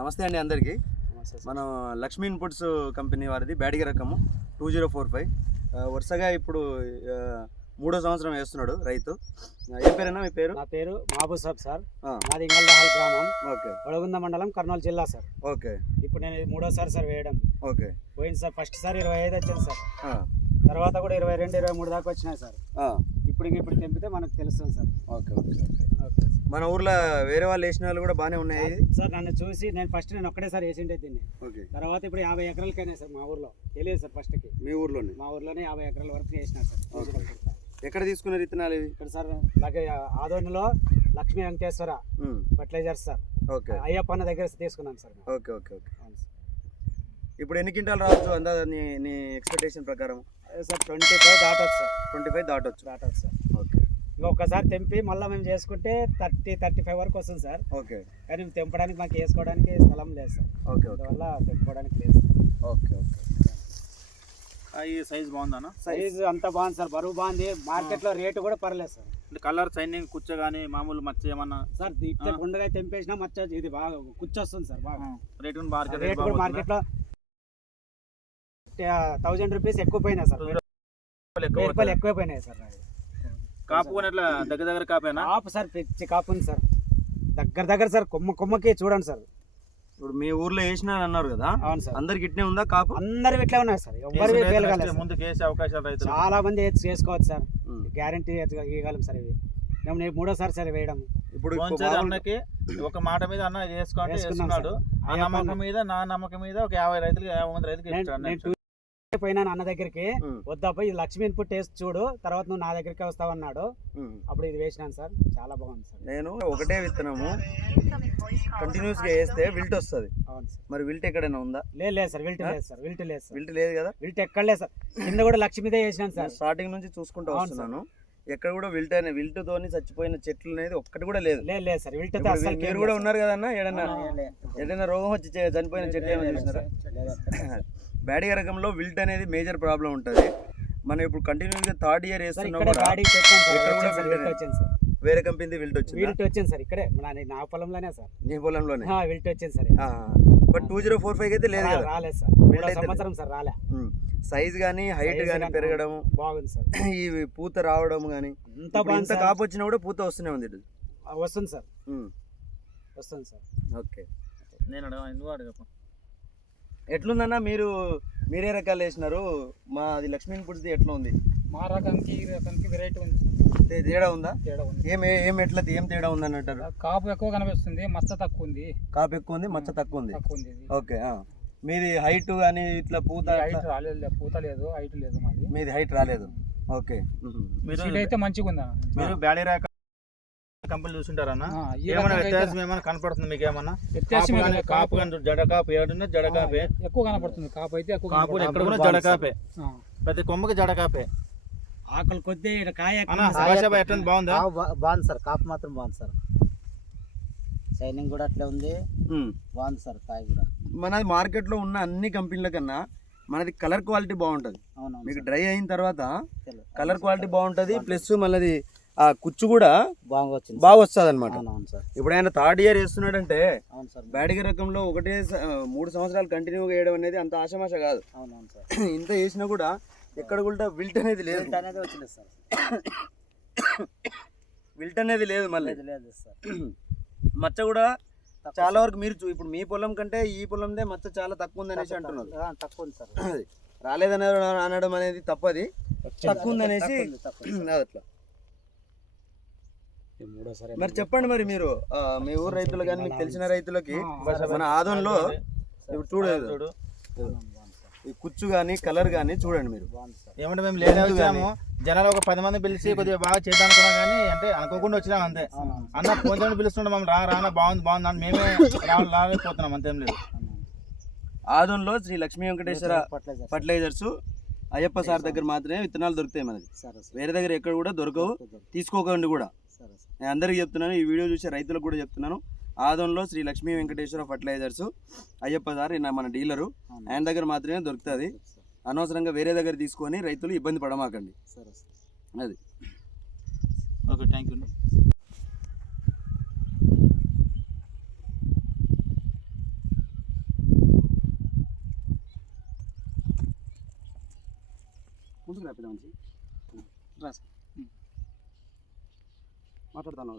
నమస్తే అండి అందరికీ. మనం లక్ష్మీ ఇన్పుట్స్ కంపెనీ వారిది బ్యాడిగ రకము టూ జీరో ఫోర్ ఫైవ్. వరుసగా ఇప్పుడు మూడో సంవత్సరం వేస్తున్నాడు రైతు. ఏం పేరైనా మీ పేరు? నా పేరు మహబూబ్ సాబ్ సార్ నాది ఇంగల్దహల్ గ్రామం. ఓకే. ఒడగుంద మండలం కర్నూలు జిల్లా సార్. ఓకే. ఇప్పుడు నేను మూడోసారి సార్ వేయడం. ఓకే. పోయింది సార్ ఫస్ట్ సార్ ఇరవై ఐదు వచ్చింది సార్. తర్వాత కూడా ఇరవై రెండు ఇరవై మూడు దాకా వచ్చినాయి సార్. ఇప్పుడు ఇప్పుడు తెంపితే మనకు తెలుస్తుంది sir. Okay okay okay. Okay మన ఊర్లో వేరే వాళ్ళు వేసిన వాళ్ళు కూడా బాగానే ఉన్నాయి. సార్ నన్ను చూసి నేను ఫస్ట్ నేను ఒక్కటేసారి వేసిండే దీన్ని. ఓకే. తర్వాత ఇప్పుడు యాభై ఎకరాలకైనా సార్ మా ఊర్లో. తెలియదు సార్ ఫస్ట్కి మీ ఊర్లోనే? మా ఊర్లోనే యాభై ఎకరాల వరకు వేసిన సార్. ఎక్కడ తీసుకున్నారు విత్తనాలు ఇవి? ఇక్కడ సార్ ఆదోనిలో Lakshmi Venkateswara fertilizers sir. Okay. Ayyappa అన్న దగ్గర తీసుకున్నాను సార్. Okay okay okay. అవును సార్. ఇప్పుడు ఎన్ని క్వింటాలు రావచ్చు? అందాజ నీ నీ ఎక్స్పెక్టేషన్ ప్రకారం? సార్ ట్వంటీ ఫైవ్ దాటొచ్చు సార్. ట్వంటీ ఫైవ్ దాటొచ్చు. దాటొచ్చు సార్. ఓకే. ఇంకొకసారి తెంపి మళ్ళీ మేము చేసుకుంటే థర్టీ థర్టీ ఫైవ్ వరకు వస్తుంది సార్. ఓకే. కానీ తెంపడానికి మాకు వేసుకోవడానికి స్థలం లేదు సార్. Okay okay. అందువల్ల తెంపుకోవడానికి లేదు ఓకే ఓకే. ఈ సైజ్ బాగుందన్న సైజ్ అంతా బాగుంది సార్. బరువు బాగుంది. మార్కెట్లో రేటు కూడా పర్లేదు సార్. అంటే కలర్ సైనింగ్ కుచ్చ కానీ మామూలు మచ్చ ఏమన్నా? సార్ ఇట్లా. గుండగా తెంపేసినా మచ్చ ఇది బాగా కుచ్చొస్తుంది సార్ బాగా. రేట్ మార్కెట్ రేట్ కూడా మార్కెట్లో థౌజండ్ రూపీస్ ఎక్కువ పోయినాయి సార్. రూపాయలు ఎక్కువ పోయినాయి సార్. కాపు కూడా ఇట్లా దగ్గర దగ్గర కాపేనా? కాపు సార్ పిచ్చి కాపు ఉంది సార్. దగ్గర దగ్గర సార్ కొమ్మ కొమ్మకి చూడండి సార్. ఇప్పుడు మీ ఊర్లో వేసిన అన్నారు కదా అవును సార్. అందరికి ఇట్నే ఉందా కాపు? అందరు ఇట్లా ఉన్నాయి సార్ ఎవరు ఫెయిల్ కాలేదు సార్. ముందుకు వేసే అవకాశాలు రైతులు చాలా మంది చేసుకోవచ్చు సార్. గ్యారంటీ ఇవ్వగలం సార్ ఇవి. మేము నేను మూడోసారి సార్ వేయడం. ఇప్పుడు అన్నకి ఒక మాట మీద అన్న ఇది వేసుకున్నాం వేసుకున్నాడు. ఆ నమ్మకం. మీద నా నమ్మకం మీద ఒక యాభై రైతులు యాభై మంది రైతులు నేను ఇచ్చాడు నేను అన్న. టూ పోయినాను అన్న దగ్గరికి వద్దబ్బా ఇది లక్ష్మీ ఇన్పుట్ టేస్ట్ చూడు తర్వాత నువ్వు నా దగ్గరికి వస్తావన్నాడు. ఉమ్. అప్పుడు ఇది వేసినాను సార్. చాలా బాగుంది సార్. నేను ఒకటే విత్తనము. కంటిన్యూస్గా వేస్తే విల్ట్ వస్తుంది. అవును సార్. మరి విల్ట్ ఎక్కడైనా ఉందా? లేదు లేదు సార్ విల్ట్? లేదు సార్ విల్ట్ లేదు సార్. విల్ట్ లేదు కదా? విల్ట్ ఎక్కడ లేదు సార్. కింద కూడా లక్ష్మీదే వేసినాను సార్. స్టార్టింగ్ నుంచి చూసుకుంటూ వస్తున్నాను. ఎక్కడ కూడా విల్ట్ అనే విల్ట్ తోని చచ్చిపోయిన చెట్లు అనేది ఒక్కటి కూడా లేదు. లేదు లేదు సార్ విల్ట్ మీరు కూడా ఉన్నారు కదన్నా ఏడన్నా. ఏదైనా రోగం వచ్చి చనిపోయిన చెట్లు ఏమైనా చూసినారా? బ్యాడీ రకంలో విల్ట్ అనేది మేజర్ ప్రాబ్లం ఉంటుంది. మనం ఇప్పుడు కంటిన్యూగా థర్డ్ ఇయర్ వేస్తున్నా వేరే కంపెనీ విల్ట్ వచ్చింది? విల్ట్ వచ్చింది సార్ ఇక్కడే నా నా పొలంలోనే సార్. నీ పొలంలోనే? ఆ, విల్ట్ వచ్చింది sir. But two zero four five అయితే లేదు రాలేదు సార్ సంవత్సరం సార్ రాలే. సైజ్ కానీ హైట్ కానీ గానీ పెరగడం బాగుంది సార్. ఈ పూత రావడం కానీ ఇంత కాపు వచ్చినా కూడా పూత వస్తూనే ఉంది వస్తుంది సార్. వస్తుంది సార్. ఓకే. నేను అడగ ఎందుకు అడగప్ప ఎట్లుందన్నా మీరు మీరే రకాలు వేసినారు మా అది లక్ష్మీ పుడిది ఎట్లా ఉంది మా రకానికి ఈ రకానికి వెరైటీ ఉంది. తేడా ఉందా? తేడా ఉంది. ఏం ఏం ఎట్లా ఏం తేడా ఉందని అంటారు కాపు ఎక్కువ కనిపిస్తుంది మచ్చ తక్కువ ఉంది. కాపు ఎక్కువ ఉంది మచ్చ తక్కువ ఉంది. తక్కువ ఉంది. ఓకే ఆ. మీది హైట్ కానీ ఇట్లా పూత హైట్ రాలేదు పూత లేదు హైట్ లేదు మాది. మీది హైట్ రాలేదు. ఓకే. మీరు సీడ్ అయితే మంచిగా ఉందా మీరు బ్యాడీ ర్యాక్ కంపెనీ చూసుంటారన్నా అయితే వ్యత్యాసం ఏమైనా కనపడుతుంది మీకు ఏమన్నా వ్యత్యాసం కాపు కానీ. కాపు జడ కాపు ఏడున్న జడ కాపే ఎక్కువ కనపడుతుంది కాపు అయితే ఎక్కువ కాపు ఎక్కడ కూడా జడ కాపే. ప్రతి కొమ్మకి జడ కాపే ఆకలి కొద్ది కాయ ఎట్లా? బాగుందా సార్ కాపు మాత్రం బాగుంది సార్ షైనింగ్ కూడా అట్లే ఉంది. బాగుంది సార్ కాయ కూడా మనది మార్కెట్లో ఉన్న అన్ని కంపెనీల కన్నా మనది కలర్ క్వాలిటీ బాగుంటుంది మీకు. డ్రై అయిన తర్వాత కలర్ క్వాలిటీ. బాగుంటుంది బాగుంటుంది. ప్లస్ మనది ఆ కుచ్చు కూడా బాగా వచ్చింది బాగా. వస్తుంది అనమాట ఇప్పుడు ఆయన థర్డ్ ఇయర్ వేస్తున్నాడంటే అవును సార్. బ్యాడిగ రకంలో ఒకటే మూడు సంవత్సరాలు కంటిన్యూగా వేయడం అనేది అంత ఆశమాష కాదు. అవునవును సార్. ఇంత వేసినా కూడా ఎక్కడ కూడా విల్ట్ అనేది లేదు. అనేది వచ్చింది సార్. విల్ట్ అనేది లేదు మళ్ళీ. లేదు లేదు సార్. మచ్చ కూడా చాలా. వరకు మీరు ఇప్పుడు మీ పొలం కంటే ఈ పొలందే మచ్చ చాలా తక్కువ ఉంది అనేసి అంటున్నారు. తక్కువ ఉంది సార్. అది. రాలేదనడం అనడం అనేది తప్పది. తక్కువ ఉంది అనేసి అట్లా మరి చెప్పండి మరి మీరు మీ ఊరు రైతులు కానీ మీకు తెలిసిన రైతులకి మన ఆదంలో ఇప్పుడు చూడలేదు. ఈ కుచ్చు కానీ కలర్ కానీ చూడండి మీరు. ఏమంటే మేము ఎందుకు వచ్చాము జనాలు ఒక పది మంది పిలిచి కొద్దిగా బాగా చేద్దాం అనుకున్నాం కానీ అంటే అనుకోకుండా వచ్చినాం అంతే. అన్న చేయడం పిలుస్తుండే మమ్మల్ని రా రానా బాగుంది బాగుంది అని మేమే రాలేకపోతున్నాం అంతేం లేదు. ఆదంలో శ్రీ లక్ష్మీ వెంకటేశ్వర. ఫర్టిలైజర్స్ అయ్యప్ప సార్ దగ్గర మాత్రమే విత్తనాలు దొరుకుతాయి మనకి. వేరే దగ్గర ఎక్కడ కూడా దొరకవు. తీసుకోకండి కూడా. నేను అందరికీ చెప్తున్నాను ఈ వీడియో చూసే రైతులకు కూడా చెప్తున్నాను. ఆదంలో శ్రీ లక్ష్మీ వెంకటేశ్వర ఫర్టిలైజర్స్ అయ్యప్ప సార్ మన డీలరు. ఆయన దగ్గర మాత్రమే దొరుకుతుంది. అనవసరంగా వేరే దగ్గర తీసుకొని రైతులు ఇబ్బంది పడమాకండి. అది. Okay thank you. ముందుకు రాపిదా రాసుకో. మాట్లాడతాను.